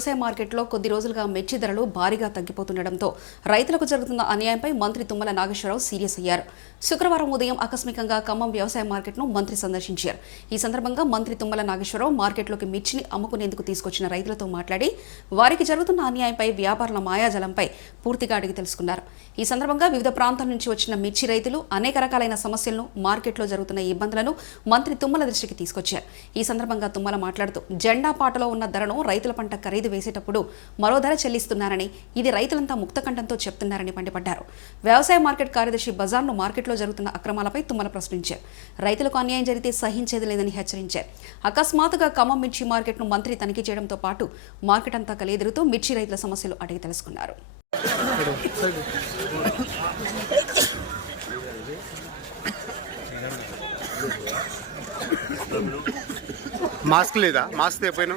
వ్యవసాయ మార్కెట్లో కొద్ది రోజులుగా మిర్చి ధరలు భారీగా తగ్గిపోతుండటంతో రైతులకు జరుగుతున్న అన్యాయంపై మంత్రి తుమ్మల నాగేశ్వరరావు సీరియస్ అయ్యారు. శుక్రవారం ఉదయం ఆకస్మికంగా ఖమ్మం వ్యవసాయ మార్కెట్ను మంత్రి సందర్శించారు. ఈ సందర్భంగా మంత్రి తుమ్మల నాగేశ్వరరావు మార్కెట్లోకి మిర్చిని అమ్ముకునేందుకు తీసుకొచ్చిన రైతులతో మాట్లాడి వారికి జరుగుతున్న అన్యాయంపై వ్యాపారుల మాయాజలంపై పూర్తిగా అడిగి తెలుసుకున్నారు. ఈ సందర్భంగా వివిధ ప్రాంతాల నుంచి వచ్చిన మిర్చి రైతులు అనేక రకాలైన సమస్యలను మార్కెట్లో జరుగుతున్న ఇబ్బందులను మంత్రి తుమ్మల దృష్టికి తీసుకొచ్చారు. ఈ సందర్భంగా తుమ్మల మాట్లాడుతూ జెండా పాటలో ఉన్న ధరను రైతుల పంట ఖరీదు వేసేటప్పుడు మరో ధర చెల్లిస్తున్నారని ఇది రైతులంతా ముక్తకంఠంతో చెప్తున్నారని మండిపడ్డారు. వ్యవసాయ మార్కెట్ కార్యదర్శి బజార్ను మార్కెట్లో జరుగుతున్న అక్రమాలపై తుమ్మల ప్రశ్నించారు. రైతులకు అన్యాయం జరిగితే సహించేది లేదని హెచ్చరించారు. అకస్మాత్తుగా ఖమ్మం మిర్చి మార్కెట్ను మంత్రి తనిఖీ చేయడంతో పాటు మార్కెట్ అంతా కలియదిరుతూ మిర్చి రైతుల సమస్యలు అడిగి తెలుసుకున్నారు. మాస్క్ లేదా? మాస్క్ తెపోయినా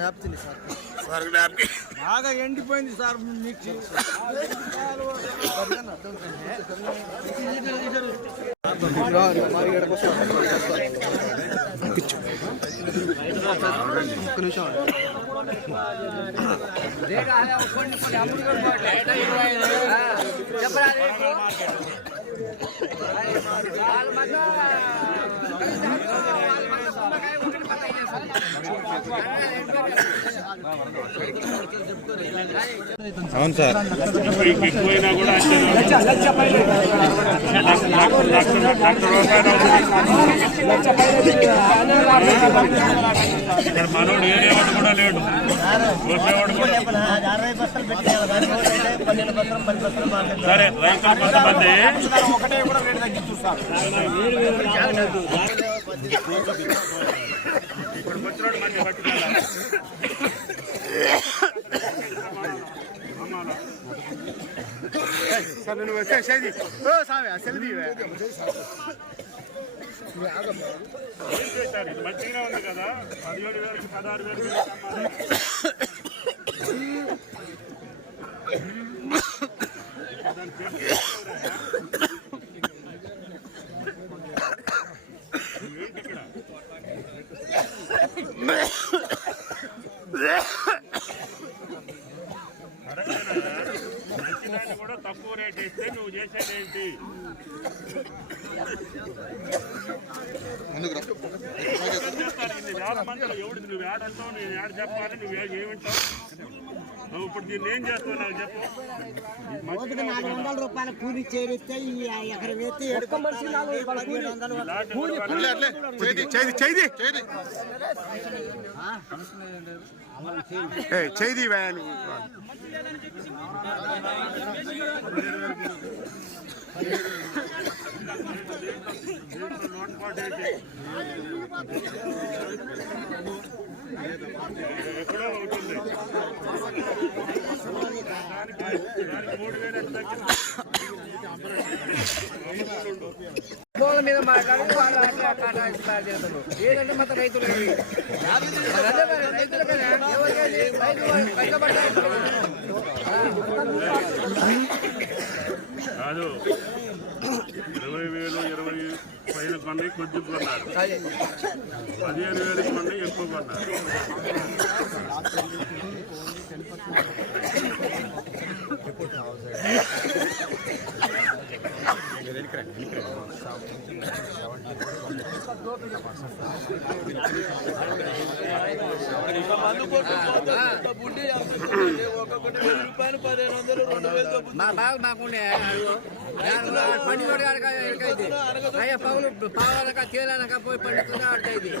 నాప్తిని సార్. సార్ జ్ఞాపకి. బాగా ఎండిపోయింది సార్ మిర్చి. ఒక్క నిమిషం. అవును సార్. ఎక్కువైనా కూడా ఇక్కడ మనోడు ఏరేవాడు కూడా లేడు. కోసేవాడు కూడా సరే. రైతులు కొంతమంది సార్ నువ్వు వచ్చే షేది ఓ సామె అసలు దివే ఏం చేశారు ఇది మంచిగా ఉంది కదా పదిహేడు వేలకి పదహారు వేలకి మంచిదాన్ని కూడా తక్కువ రేట్ ఇస్తే నువ్వు చేసేది ఏంటి? చేస్తారు? ఇన్ని వేల మందిలో ఎవడు నువ్వు ఏడంటావు నేను ఏడ చెప్పాలి? నువ్వు ఏమంటావు? ఇప్పుడు దీన్ని ఏం చేస్తావు నాకు చెప్పు. రోజుకు నాలుగు వందల రూపాయల కూలి చేరిస్తే ఈ ఎకరం ఎత్తి ఏడు వందలు చేది చేది చేది. చేది. ఏ చేది నువ్వు. దీంట్లో భూముల మీద మాట్లాడి వాళ్ళు అట్లా చేస్తారు ఏదంటే రైతులు రైతులు కాదు. ఇరవై వేలు ఇరవై పైన కొన్ని కొద్ది కొన్నారు. పదిహేను వేలు కొన్ని ఎక్కువ కొన్నారు. మా బాగా మాకుండే. పండి కూడా అయ్యా పగులు పావాలక తేలనక పోయి పండుతుందా ఆడతాయి